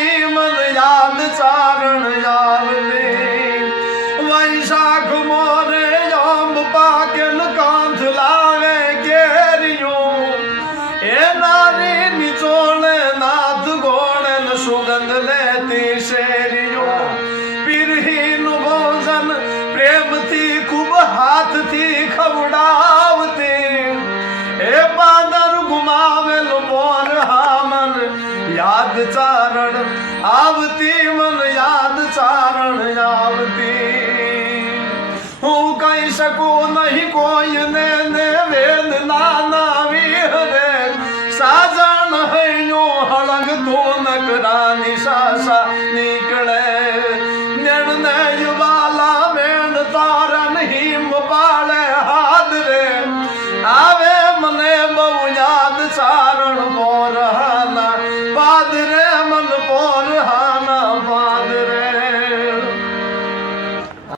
આવતી મન યાદ ચારણ આવતી વૈશાખ મોરે અંબ પાકે કાંથ લાવે કેરિયું એ નારી નિચોળે નાથ ગોળે સુગંધ લેતી શેરિયું પીરહીનું ભોજન પ્રેમથી ખૂબ હાથથી ખવડાવતી એ પાદર ગુમાવેલ મોર હામન યાદ ચારણ આવતી મન યાદ ચારણ આવતી હું કહી શકું નહીં કોઈને ને વેદ નાના વિહરે સાજણ હૈયો હળંગ તો નકરાની સાસા નીકળે નિર્ણય વાલા મેણ તારન હિમ પાળે હાથ રે આવે મને બહુ યાદ ચાર